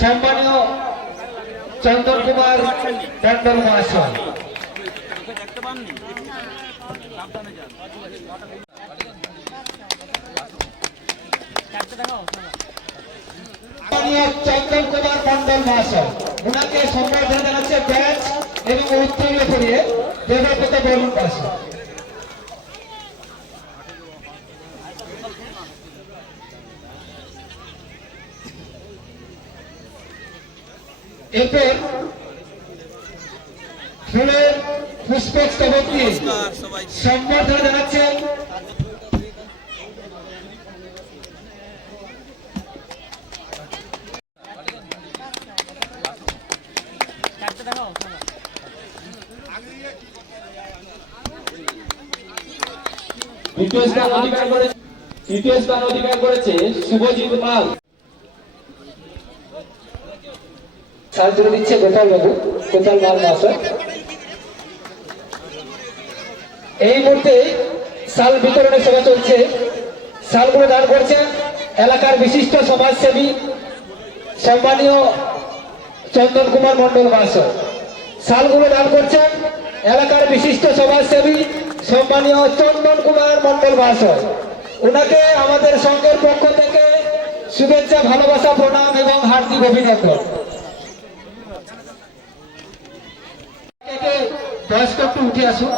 সম্মানীয় চন্দন কুমার মন্ডল মহাশয়। চন্দন কুমার মন্ডল মহাশয় ওনাকে সম্বর্ধনা জানাচ্ছে ব্যাচ এবং উত্তীর্ণ করিয়ে দেবব্রত বরুণ মহাশয়। এরপর ফুলের পুষ্পস্তবক দিয়ে সম্বর্ধনা জানাচ্ছেন দ্বিতীয় স্থান অধিকার করেছে শুভজিৎ পাল। সাল তুলে দিচ্ছে গোপাল বাবু, গোপাল মাল মহাশয়। এই মুহূর্তে সাল বিতরণের সভা চলছে। সালগুলো দান করছেন এলাকার বিশিষ্ট সমাজসেবী সম্মানীয় চন্দন কুমার মন্ডল মহাশয়। সালগুলো দান করছেন এলাকার বিশিষ্ট সমাজসেবী সম্মানীয় চন্দন কুমার মন্ডল মহাশয়। ওনাকে আমাদের সংঘের পক্ষ থেকে শুভেচ্ছা, ভালোবাসা, প্রণাম এবং হার্দিক অভিনন্দন। বয়স্ক একটু উঠে আসুন।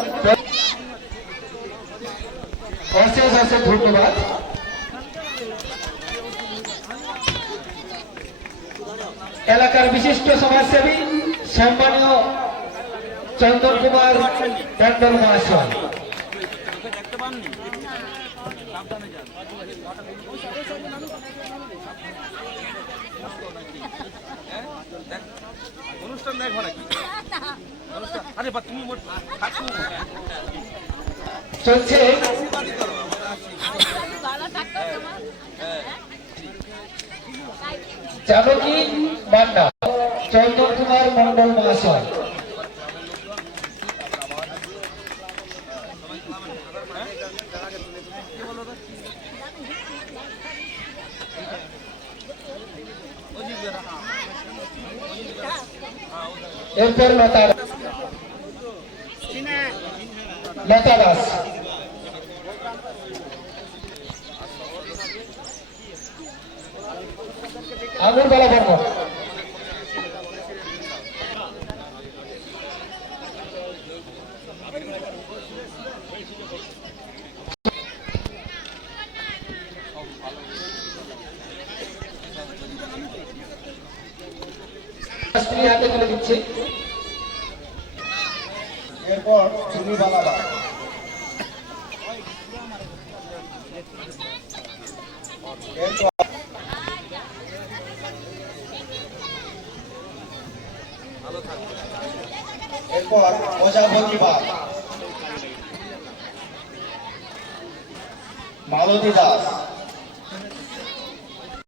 অশেষ অশেষ ধন্যবাদ। এলাকার বিশিষ্ট সমাজসেবী সম্মানীয় চন্দন কুমার মন্ডল মহাশয়। চলছে জানকী বান্ডা চন্দন কুমার মন্ডল মহাশয়। এরপর লতা দাস, আঙুর বালা বর্ম, স্ত্রী হাতে তুলে দিচ্ছে। এরপর চুনি বালাবা, এরপর প্রজাপতি বাগ, মালতী দাস।